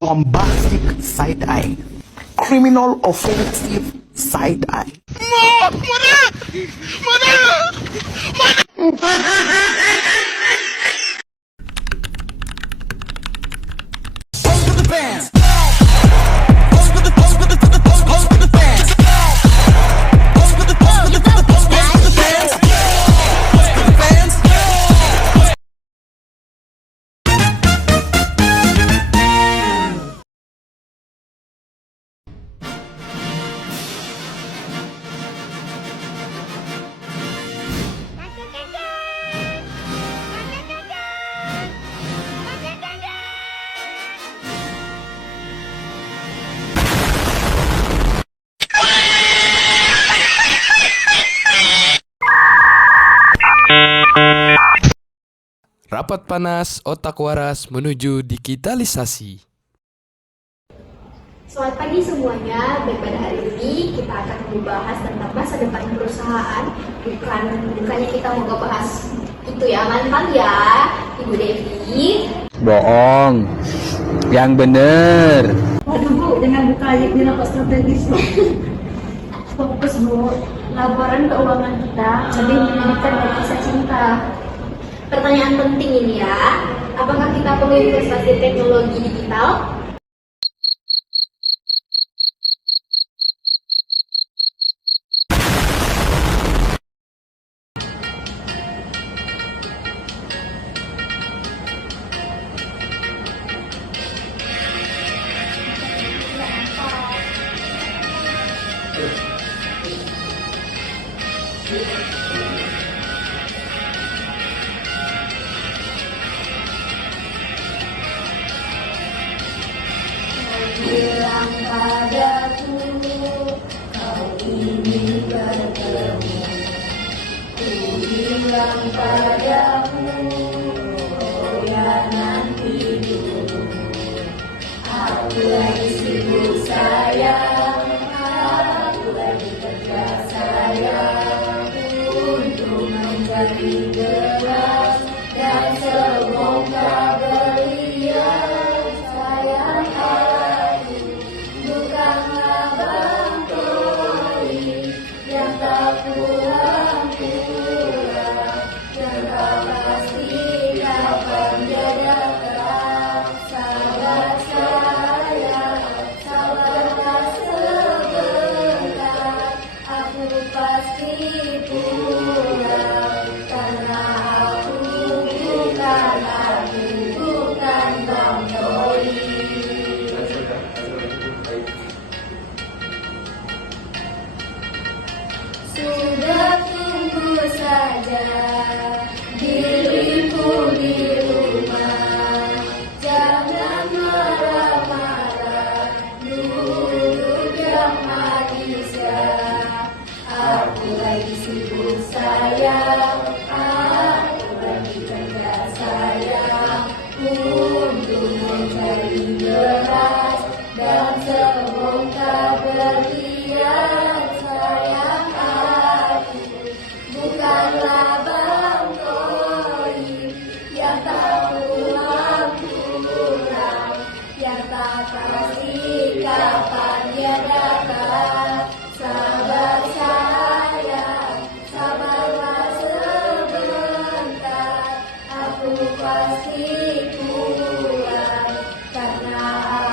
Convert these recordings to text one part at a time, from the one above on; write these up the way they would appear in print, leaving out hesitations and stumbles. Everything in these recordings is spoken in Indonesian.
bombastic side eye, criminal offensive side eye. Rapat panas, otak waras menuju digitalisasi. Selamat pagi semuanya, dan pada hari ini kita akan membahas tentang masa depan perusahaan. Bukannya kita mau ngebahas itu ya, mantan ya, Ibu Devi. Bohong, yang bener. Waduh Bu, dengan buka di rapat strategis fokus Bu, laporan keuangan kita lebih menyedihkan dari kisah cinta. Pertanyaan penting ini ya, apakah kita perlu investasi teknologi digital? Bilang padaku, kau ingin bertemu. Ku bilang padamu, oh ya nanti dulu. Aku lagi sibuk sayang, aku lagi kerja sayang, untuk mencari gelas dan sebongkah berlian. Sayang aku bukanlah Bang Toy yang tak pulang-pulang, yang tak pasti kapan dia datang. Sabar sayang, sabarlah sebentar, aku pasti pulang, karena aku bukan Bang Toy. Sudah tunggu saja diriku di rumah, jangan marah-marah, duduk yang manis ya. Aku lagi sibuk sayang, aku lagi kerja sayang, untuk mencari beras dan sebongkah berlian. Sayang aku bukanlah Bang Toy yang tak pulang-pulang, yang tak pasti kapan dia datang. Sabar sayang, sabarlah sebentar, aku pasti pulang, karena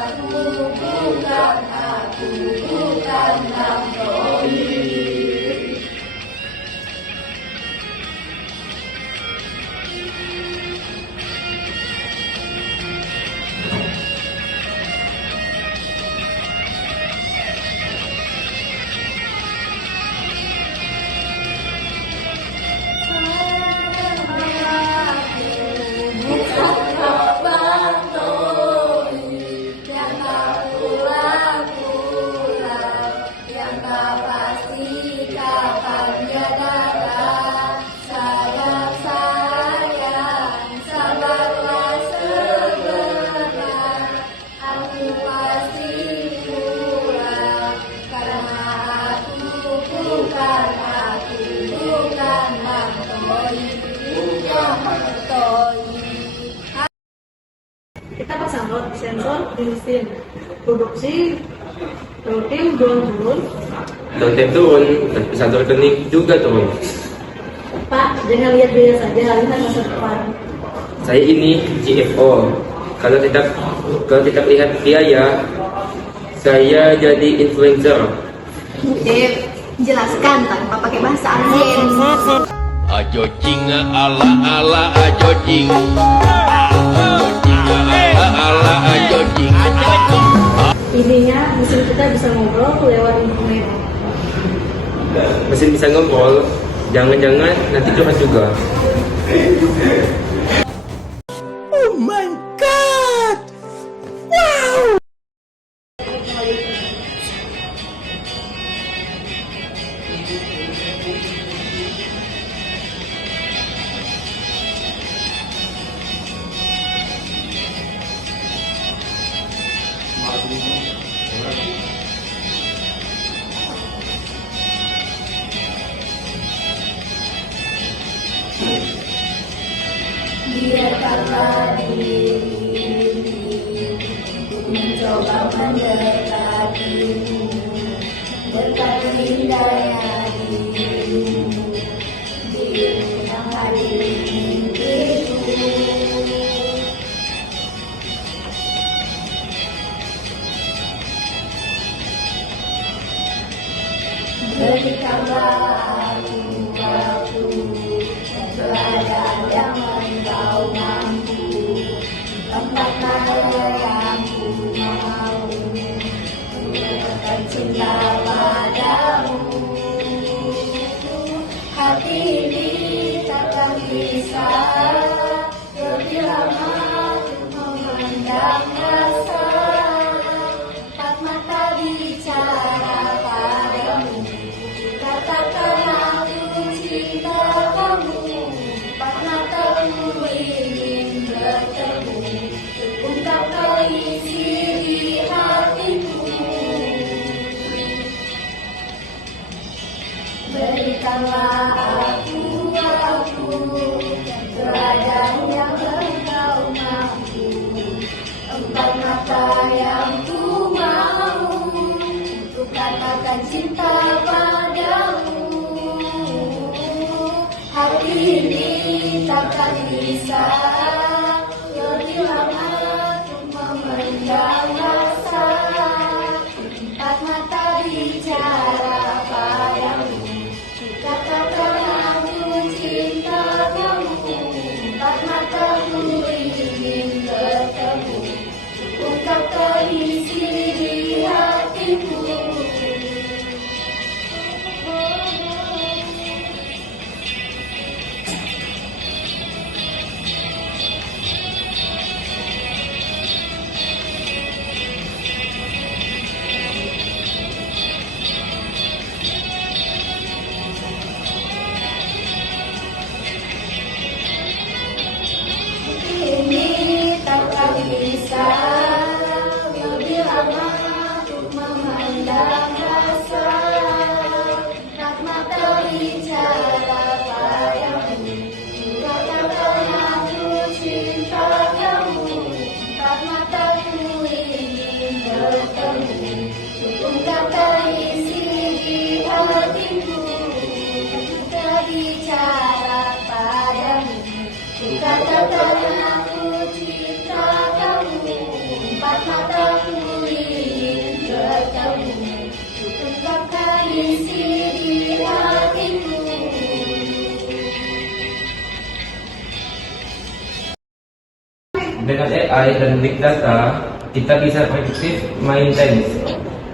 aku bukan Bang Toy. Bang Toy yang tak pulang-pulang, Din. Produksi rutin turun. Dotem turun, tapi saldo rekening juga turun. Pak, jangan lihat biaya saja, lihat masa depan. Saya ini CFO. Kalau tidak lihat biaya, saya jadi influencer. Bu Dev, jelaskan tanpa pakai bahasa asing. Ajo cing ala ala ajo cing. Ajo cing ala ajo cing. Intinya mesin kita bisa ngobrol lewat internet. Mesin bisa ngobrol, jangan-jangan nanti curhat juga. Biarkanlah diri mencoba mendekatimu, dekati indahnya dirimu, dirimu yang hadir di mimpiku. Berikanlah aku waktu dan keadaan yang engkau mampu, tempat mana yang ku mau, mendapatkan cinta padamu. Hati ini takkan bisa lebih lama untuk memendam rasa, empat mata bicara padamu. Katakan aku cinta kamu, empat mataku ingin bertemu, ungkapkan isi di hatiku. Berikanlah aku keadaan yang engkau mampu, empat mata yang ku mau, untuk katakan cinta padamu. Hati ini takkan bisa lebih lama untuk memendam rasa, empat mata bicara padamu. Katakan aku cinta kamu, empat mataku ingin bertemu, ungkapkan isi di hatiku. Ini takkan bisa lebih lama untuk memendam rasa, empat mata bicara padamu. Katakan aku cinta kamu, empat mataku ingin bertemu, ungkapkan isi di hatiku. Kita bicara padamu, katakan aku cinta kamu, empat mataku ingin bertemu, ungkapkan isi di hatiku. Dengan AI dan Big Data, kita bisa prediktif main tenis.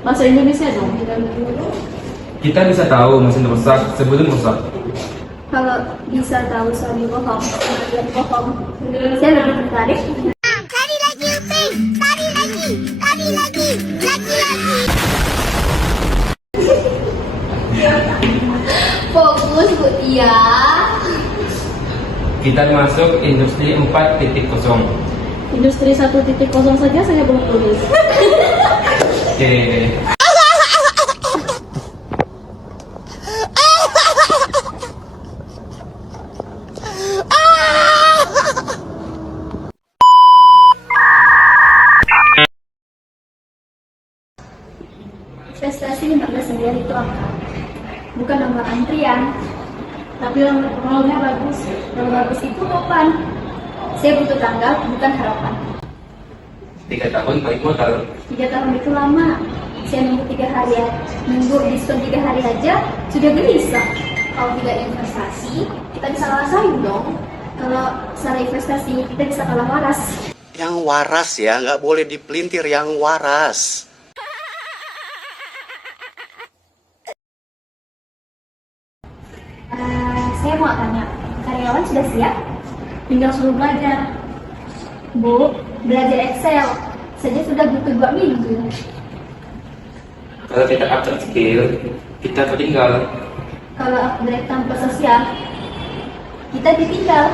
Bahasa Indonesia dong. Kita bisa tahu mesin rusak sebelum rusak. Kalau bisa tahu suami bohong, kemudian bohong, saya lebih tertarik. Fokus Bu Tia. Kita masuk industri 4.0. Industri 1.0 saja saya belum tulis. Oke. Prestasi 15 itu apa? Bukan nomor antrian, tapi nomornya bagus. Nomor bagus itu kapan? Saya butuh tanggal, bukan harapan. 3 tahun balik modal. 3 tahun itu lama. Saya nunggu 3 hari, nunggu diskon 3 hari aja sudah gelisah. Kalau tidak investasi, kita bisa kalah saing dong. Kalau secara investasi kita bisa kalah waras. Yang waras ya, nggak boleh dipelintir yang waras. Saya mau tanya, karyawan sudah siap? Tinggal suruh belajar. Bu, belajar Excel saja sudah butuh 2 minggu. Kalau kita upgrade skill, kita tertinggal. Kalau upgrade tanpa sosial, kita ditinggal.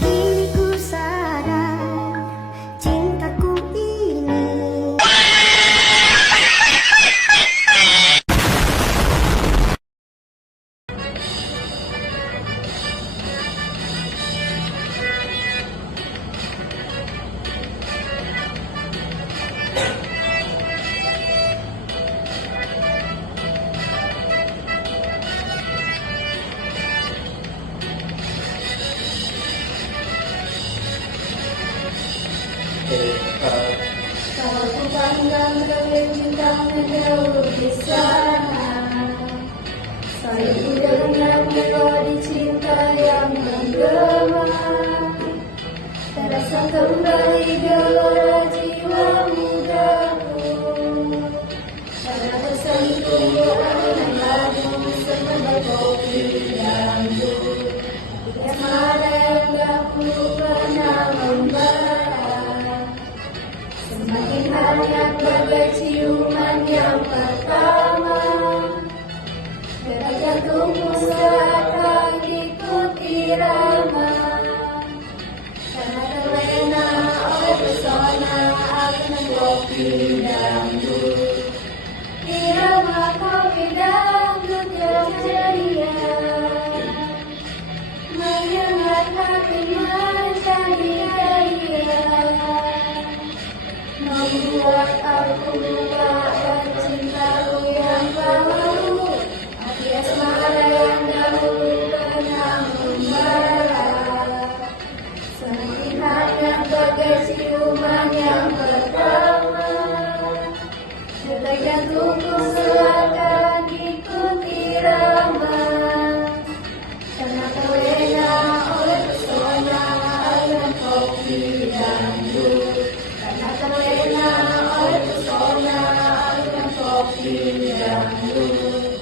Diriku sadar cintaku ini. Kalau ku pandang dari bintang jauh di sana, saya dengar melodi cinta yang menggema, terasa kembali gelora jiwa mudaku, karena tersentuh dengan lagu sebagai kopi dangdut, asmara yang dahulu pernah membara. Semakin hangat bagai ciuman yang pertama, detak jantungku seakan ikut irama, karena terlena oleh pesona akan kopi dangdut. Irama kopi dangdut yang ceria menyengat hati menjadi membuat aku lupakan cintaku yang lalu, hati asmara yang dahulu pernah membara. Semakin hangat bagai ciuman yang pertama, detak jantungku seakan ikut irama, karena terlena oleh pesona aliran kopi dangdut. Terlena oleh pesona aliran kopi dangdut.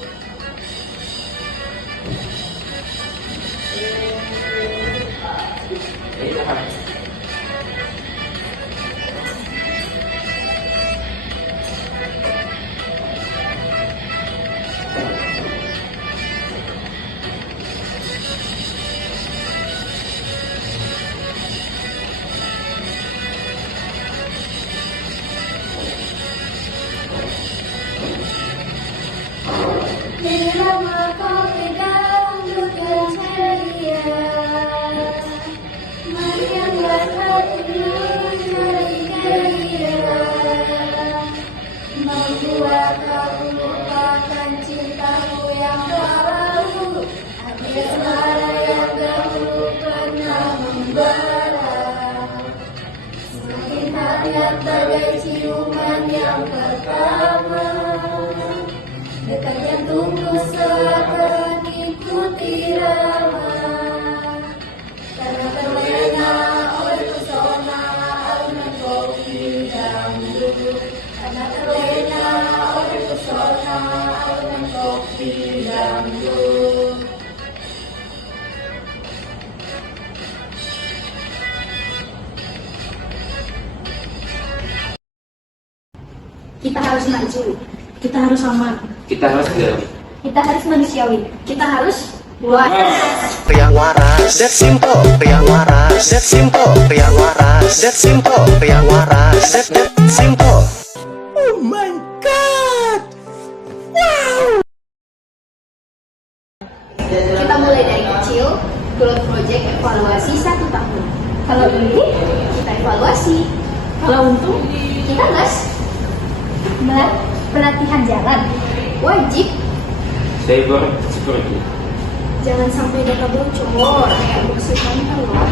Irama kopi dangdut yang ceria menyengat hati menjadi gerak, membuat aku lupakan cintaku yang lalu, hati asmara yang dahulu pernah membara. Semakin hangat bagai ciuman yang pertama, detak jantungku seakan ikut irama, karena terlena oleh pesona aliran kopi dangdut, karena terlena oleh pesona aliran kopi dangdut. Kita harus maju, kita harus aman, Kita harus girl. kita harus manusiawi, kita harus buat. Yang waras, that simple. Yang waras, that simple. Yang waras, that simple. Yang waras, that simple. Oh my god! Wow! Kita mulai dari kecil, pilot project evaluasi 1 tahun. Kalau ini, Kita evaluasi, kalau untung, kita gas. benar. Pelatihan jalan. Wajib. Cyber security. Jangan sampai data bocor kayak bukti kantor loh.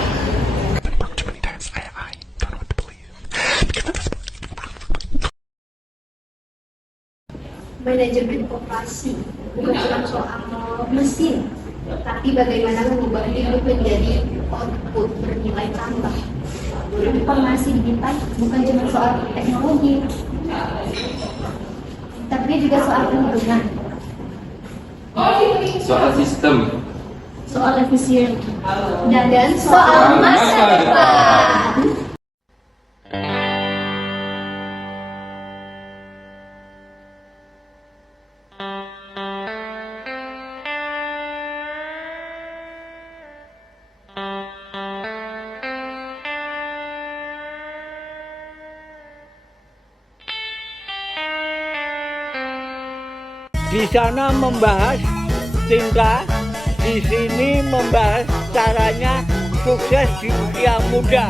Manajemen operasi bukan cuma soal mesin, tapi bagaimana mengubah input menjadi output bernilai tambah. Informasi digital bukan cuma soal teknologi, tapi juga soal perlindungan, Soal sistem. soal efisien, Dan soal masa depan. Di sana membahas cinta, di sini membahas caranya sukses di usia muda.